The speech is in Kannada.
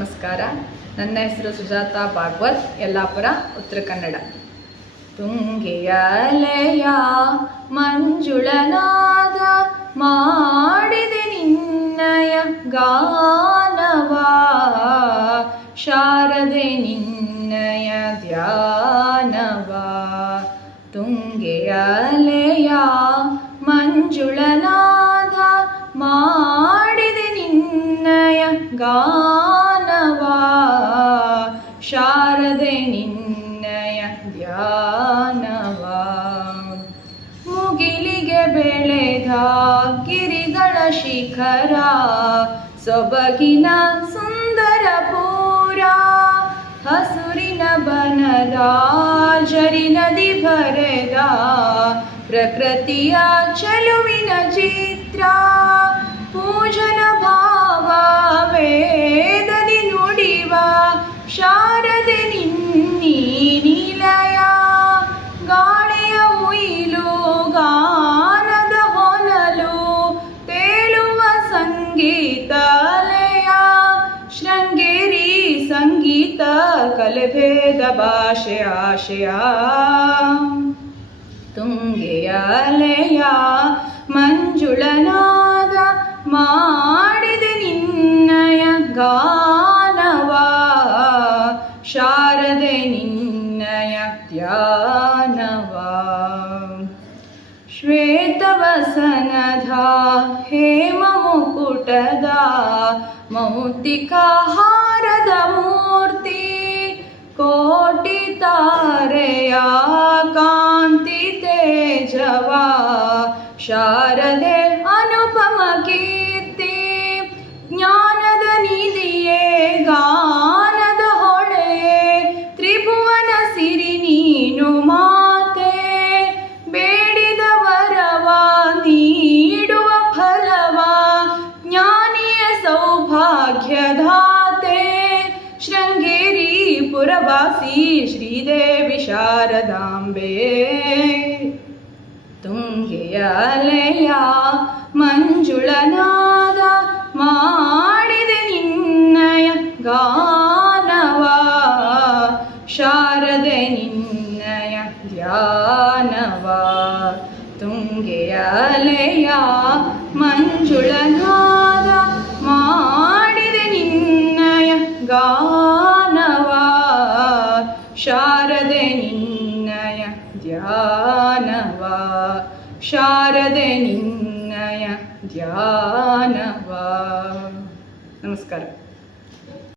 ನಮಸ್ಕಾರ. ನನ್ನ ಹೆಸರು ಸುಜಾತಾ ಭಾಗವತ್, ಯಲ್ಲಾಪುರ, ಉತ್ತರ ಕನ್ನಡ. ತುಂಗೆಯ ಅಲೆಯ ಮಂಜುಳನಾದ ಮಾಡಿದೆ ನಿನ್ನಯ ಗಾನವ, ಶಾರದೆ ನಿನ್ನಯ ಧ್ಯಾನವ. ತುಂಗೆಯ ಅಲೆಯ ಮಂಜುಳನಾದ ಮಾಡಿದೆ ನಿನ್ನಯ ಗಾನವ, ಶಾರದೆ ನಿನ್ನಯ ಧ್ಯಾನವ. ಮುಗಿಲಿಗೆ ಬೆಳೆದ ಗಿರಿಗಳ ಶಿಖರ, ಸೊಬಗಿನ ಸುಂದರ ಪೂರ, ಹಸುರಿನ ಬನದ ಜರಿ ನದಿ ಬರೆದ ಪ್ರಕೃತಿಯ ಚೆಲುವಿನ ಚಿತ್ರ. ಪೂಜನ ಭಾವ ವೇದದಿ ನುಡಿವ ಶಾರದೆ ನಿನ್ನೀ ನಿಲಯ. ಗಾಳಿಯ ಉಯಿಲು ಗಾನದ ಹೊನಲು ತೇಲುವ ಸಂಗೀತ ಲಯ. ಶೃಂಗೇರಿ ಸಂಗೀತ ಕಲೆಭೇದ ಭಾಷೆ ಆಶಯ. ತುಂಗೆಯ ಅಲೆಯ ಮಂಜುಳನಾದ ಮಾಡಿದೆ ನಿನ್ನಯ ಗಾನವ, ಶಾರದೆ ನಿನ್ನಯ ಧ್ಯಾನವ. ಶ್ವೇತವಸನದ ಹೇಮ ಮುಕುಟದ ಮೌಕ್ತಿಕಹಾರದ ಮೂರ್ತಿ, ಕೋಟಿ ತಾರೆಯ ಕಾಂತಿ ತೇಜವ, ಶಾರದೆ ಅನುಪಮ ಕೀರ್ತಿ. ಜ್ಞಾನದ ನಿಧಿಯೇ ಗಾನದ ಹೊಳೆಯೇ, ತ್ರಿಭುವನ ಸಿರಿ ನೀನು ಮಾತೆ. ಬೇಡಿದ ವರವ ನೀಡುವ ಫಲವ, ಜ್ಞಾನಿಯ ಸೌಭಾಗ್ಯದಾತೆ. ಶೃಂಗೇರಿ ಪುರವಾಸಿ ಶ್ರೀದೇವಿ ಶಾರದಾಂಬೆ. ತುಂಗೆಯ ಅಲೆಯ ಮಂಜುಳನಾದ ಮಾಡಿದೆ ನಿನ್ನಯ ಗಾನವ, ಶಾರದೆ ನಿನ್ನಯ ಧ್ಯಾನವ. ತುಂಗೆಯ ಅಲೆಯ ಮಂಜುಳನಾದ ಮಾಡಿದೆ ನಿನ್ನಯ ಗಾನವ, ಶಾರದೆ ನಿನ್ನಯ ಧ್ಯಾನವ, ಶಾರದೆ ನಿನ್ನಯ ಧ್ಯಾನವ. ನಮಸ್ಕಾರ.